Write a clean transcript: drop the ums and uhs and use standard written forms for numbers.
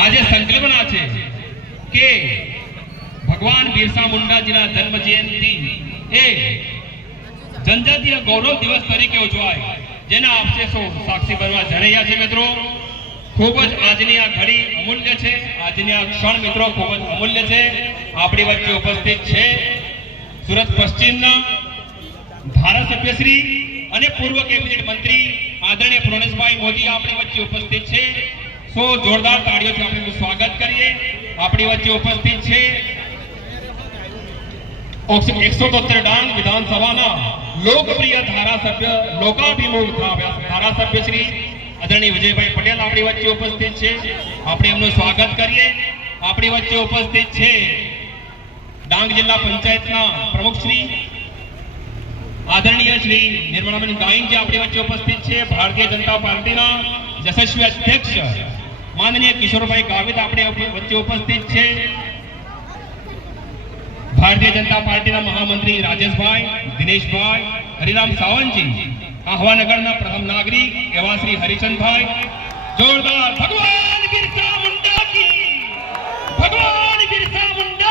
આજે સંકલ્પના છે કે ભગવાન બિરસા મુંડાજીના જન્મ જયંતિ એ જનજાતિના ગૌરવ દિવસ તરીકે ઉજવાય, જેના અવશેષો સાક્ષી બનવા જઈ રહ્યા છે. મિત્રો, ખૂબ જ આજની આ ઘડી અમૂલ્ય છે, આજની આ ક્ષણ મિત્રો ખૂબ જ અમૂલ્ય છે. આપણી વચ્ચે ઉપસ્થિત છે સુરત પશ્ચિમના ધારાસભ્ય શ્રી અને પૂર્વ કેબિનેટ મંત્રી આદરણીય પ્રોણેશભાઈ મોદી આપણી વચ્ચે ઉપસ્થિત છે. સો જોરદાર તાળીઓથી આપણે સ્વાગત કરીએ. આપણી વચ્ચે ઉપસ્થિત છે 173 ડાંગ વિધાનસભાના લોકપ્રિય ધારાસભ્ય, લોકાભિમુખ ધારાસભ્ય શ્રી આદરણીય વિજયભાઈ પટેલ આપણી વચ્ચે ઉપસ્થિત છે. આપણે એમનું સ્વાગત કરીએ. આપણી વચ્ચે ઉપસ્થિત છે ડાંગ જિલ્લા પંચાયતના પ્રમુખ શ્રી આદરણીય શ્રી નિર્મળાબેન ગાયનજી આપણી વચ્ચે ઉપસ્થિત છે. ભારતીય જનતા પાર્ટીના યશસ્વી અધ્યક્ષ માનનીય કિશોરભાઈ ગાવિત આપણી વચ્ચે ઉપસ્થિત છે. ભારતીય જનતા પાર્ટીના મહામંત્રી રાજેશભાઈ, દિનેશભાઈ, હરિરામ સાવંતજી, આહવાનગરના પ્રથમ નાગરિક એવા શ્રી હરિચંદભાઈ. જોરદાર ભગવાન બિરસા મુંડા કી, ભગવાન બિરસા મુંડા